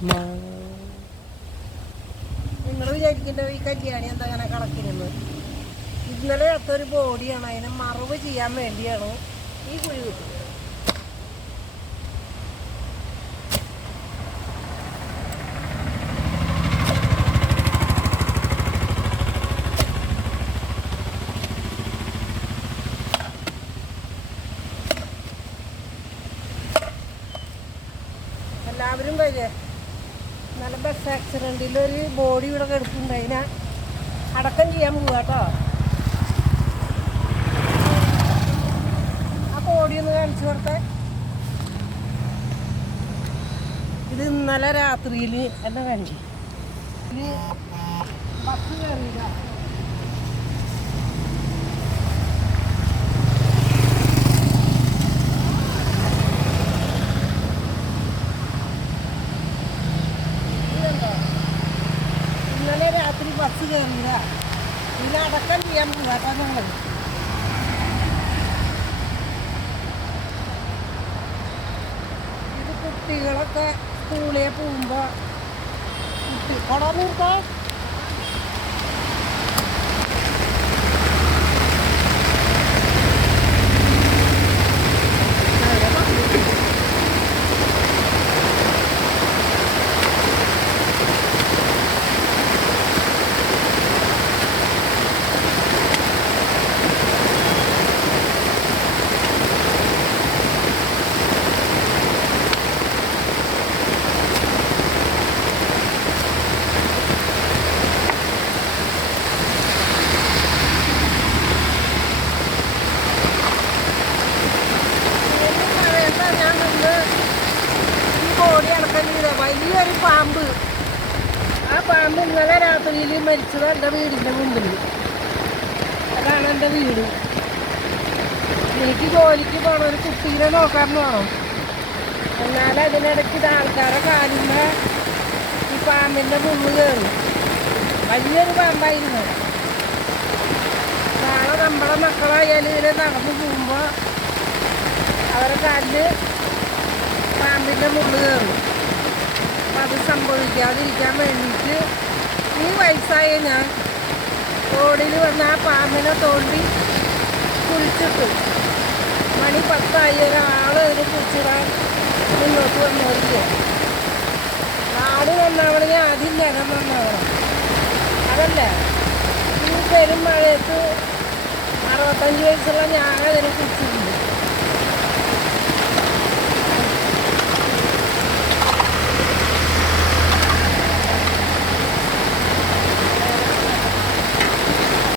നിങ്ങൾ ഈ ഇന്നലെ അത്തൊരു ബോഡിയാണ് അതിനെ മറവ് ചെയ്യാൻ വേണ്ടിയാണ് ഈ കുഴി കിട്ടുന്നത് എല്ലാവരും വരെ നല്ല ബസ് ആക്സിഡന്റിൽ ഒരു ബോഡി ഇവിടെ കിടക്കുന്നുണ്ട് അതിനെ അടക്കം ചെയ്യാൻ പോവുക കേട്ടോ. ആ ബോഡി ഒന്ന് കാണിച്ചു കൊടുത്തേ. ഇത് ഇന്നലെ രാത്രിയിൽ എന്നെ കണ്ടു. ബസ് കയറിയില്ല ബസ് കയറിയില്ല ഇതിനെ അടക്കം ചെയ്യാൻ കേട്ടോ ഞങ്ങൾ ഇത് കുട്ടികളൊക്കെ സ്കൂളിൽ പോകുമ്പോൾ കുട്ടി കൊട നിർത്താ മഴയത്താ ഞാൻ നിന്ന് അടക്കം ചെയ്ത വലിയൊരു പാമ്പ്. ആ പാമ്പ് ഇന്നലെ രാത്രിയിൽ മരിച്ചത് എന്റെ വീടിന്റെ മുമ്പിൽ അതാണ് എന്റെ വീട്. എനിക്ക് ജോലിക്ക് പോകണം ഒരു കുട്ടീനെ നോക്കാൻ പോകണം എന്നാൽ അതിനിടയ്ക്ക് ഇത് ആൾക്കാരെ കാലിന്മ ഈ പാമ്പിന്റെ മുള്ളു കയറി വലിയൊരു പാമ്പായിരുന്നു. നാളെ നമ്മളെ മക്കളായാലും ഇതിനെ നടന്നു പോകുമ്പോൾ അവരെ കാലിൽ പാമ്പിന്റെ മുള്ളു കയറും. അപ്പം അത് സംഭവിക്കാതിരിക്കാൻ വേണ്ടിയിട്ട് ഈ വയസ്സായ ഞാൻ റോഡിൽ വന്ന് ആ പാമ്പിനെ തോണ്ടി കുളിച്ചിട്ടു മണി പത്തായി ഒരാൾ അതിന് കുളിച്ചിടാൻ മുന്നോട്ട് വന്നവരില്ല നാട് നന്നാവണമെങ്കിൽ ആദ്യം ജനം നന്നാവണം. അതല്ലേ? ഈ പെരും മഴയത്ത് അറുപത്തഞ്ച് വയസ്സുള്ള ഞാൻ അതിനെ കുളിച്ചിട്ടില്ല